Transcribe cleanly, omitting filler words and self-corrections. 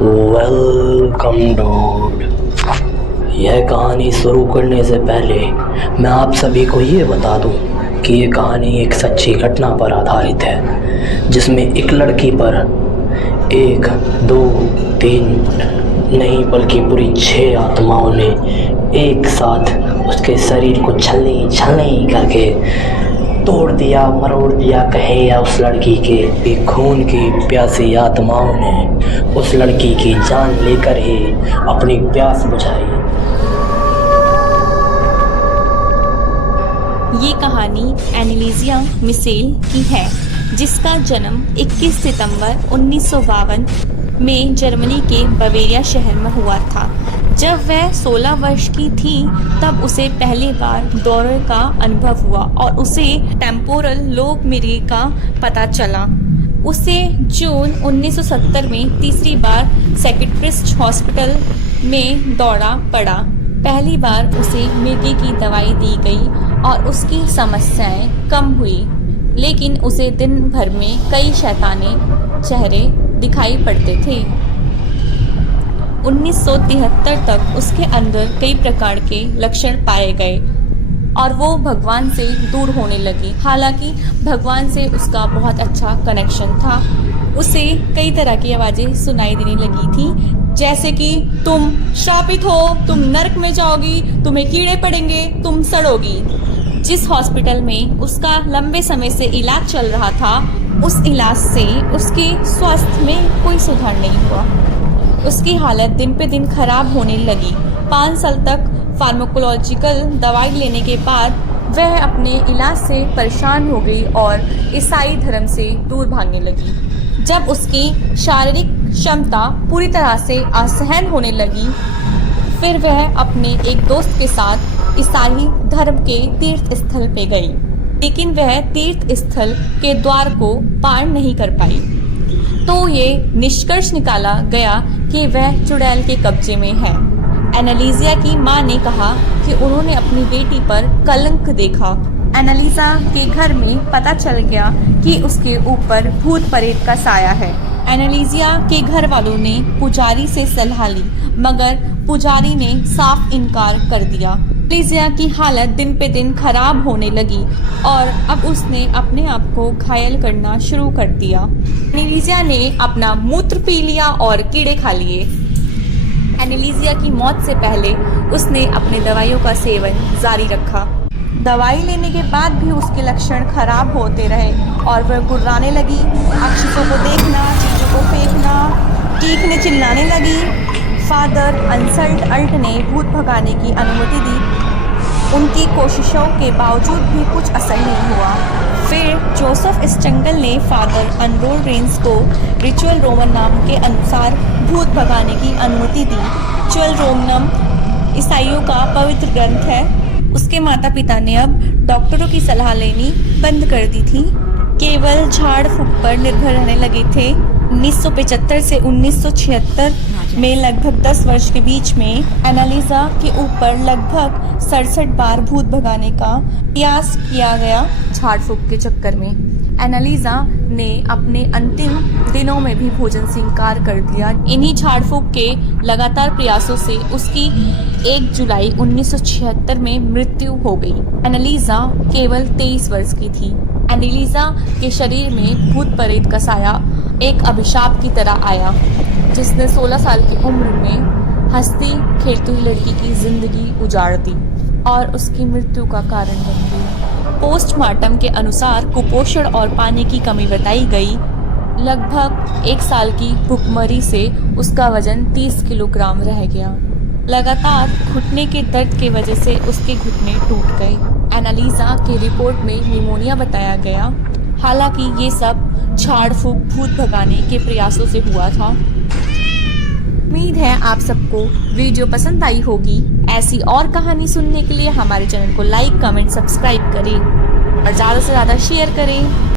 Welcome dude. यह कहानी शुरू करने से पहले मैं आप सभी को ये बता दूं कि ये कहानी एक सच्ची घटना पर आधारित है, जिसमें एक लड़की पर 1, 2, 3 नहीं बल्कि पूरी 6 आत्माओं ने एक साथ उसके शरीर को छलनी करके तोड़ दिया, मरोड़ दिया कहे, या उस लड़की के भी खून की प्यासी आत्माओं ने उस लड़की की जान लेकर ही अपनी प्यास बुझाई। ये कहानी एनालिसिया मिशेल की है, जिसका जन्म 21 सितंबर 1952 में जर्मनी के बवेरिया शहर में हुआ था। जब वह 16 वर्ष की थी तब उसे पहली बार दौरे का अनुभव हुआ और उसे टेम्पोरल लोब मिरी का पता चला। उसे जून 1970 में तीसरी बार साइकियाट्रिस्ट हॉस्पिटल में दौरा पड़ा। पहली बार उसे मिर्गी की दवाई दी गई और उसकी समस्याएं कम हुई, लेकिन उसे दिन भर में कई शैतानी चेहरे दिखाई पड़ते थे। 1973 तक उसके अंदर कई प्रकार के लक्षण पाए गए और वो भगवान से दूर होने लगी। हालांकि भगवान से उसका बहुत अच्छा कनेक्शन था। उसे कई तरह की आवाज़ें सुनाई देने लगी थी, जैसे कि तुम श्रापित हो, तुम नरक में जाओगी, तुम्हें कीड़े पड़ेंगे, तुम सड़ोगी। जिस हॉस्पिटल में उसका लंबे समय से इलाज चल रहा था, उस इलाज से उसके स्वास्थ्य में कोई सुधार नहीं हुआ। उसकी हालत दिन पे दिन खराब होने लगी। 5 साल तक फार्माकोलॉजिकल दवाई लेने के बाद वह अपने इलाज से परेशान हो गई और ईसाई धर्म से दूर भागने लगी। जब उसकी शारीरिक क्षमता पूरी तरह से असहन होने लगी, फिर वह अपने एक दोस्त के साथ ईसाई धर्म के तीर्थ स्थल पे गई, लेकिन वह तीर्थ स्थल के द्वार को पार नहीं कर पाई। तो ये निष्कर्ष निकाला गया कि वह चुड़ैल के कब्जे में है। एनालिसिया की मां ने कहा कि उन्होंने अपनी बेटी पर कलंक देखा। एनालिसिया के घर में पता चल गया कि उसके ऊपर भूत प्रेत का साया है। एनालिसिया के घर वालों ने पुजारी से सलाह ली, मगर पुजारी ने साफ इनकार कर दिया। एनालिसिया की हालत दिन पे दिन खराब होने लगी और अब उसने अपने आप को घायल करना शुरू कर दिया। एनालिसिया ने अपना मूत्र पी लिया और कीड़े खा लिए। एनालिसिया की मौत से पहले उसने अपने दवाइयों का सेवन जारी रखा। दवाई लेने के बाद भी उसके लक्षण खराब होते रहे और वह गुर्राने लगी, अक्षतों को देखना, चीज़ों को फेंकना, चीखने चिल्लाने लगी। फादर अल्ट ने भूत भगाने की अनुमति दी। उनकी कोशिशों के बावजूद भी कुछ असर नहीं हुआ। फिर जोसेफ स्टेंगल ने फादर अनरोल रेंस को रिचुअल रोमन नाम के अनुसार भूत भगाने की अनुमति दी। रिचुअल रोमनम ईसाइयों का पवित्र ग्रंथ है। उसके माता पिता ने अब डॉक्टरों की सलाह लेनी बंद कर दी थी, केवल झाड़ फूक पर निर्भर रहने लगे थे। 1975 से 1976 में लगभग 10 वर्ष के बीच में एनालिसिया के ऊपर लगभग 67 बार भूत भगाने का प्रयास किया गया। झाड़ फूक के चक्कर में एनालिसिया ने अपने अंतिम दिनों में भी भोजन से इंकार कर दिया। इन्हीं झाड़ फूक के लगातार प्रयासों से उसकी 1 जुलाई 1976 में मृत्यु हो गई। एनालिसिया केवल 23 वर्ष की थी। एनालिसिया के शरीर में भूत प्रेत का साया एक अभिशाप की तरह आया, जिसने 16 साल की उम्र में हंसती खेलती हुई लड़की की जिंदगी उजाड़ दी और उसकी मृत्यु का कारण बन गई। पोस्टमार्टम के अनुसार कुपोषण और पानी की कमी बताई गई। लगभग 1 साल की भूखमरी से उसका वजन 30 किलोग्राम रह गया। लगातार घुटने के दर्द की वजह से उसके घुटने टूट गए। एनालिसिया की रिपोर्ट में निमोनिया बताया गया। हालांकि ये सब झाड़ फूक भूत भगाने के प्रयासों से हुआ था। उम्मीद है आप सबको वीडियो पसंद आई होगी। ऐसी और कहानी सुनने के लिए हमारे चैनल को लाइक, कमेंट, सब्सक्राइब करें और ज़्यादा से ज़्यादा शेयर करें।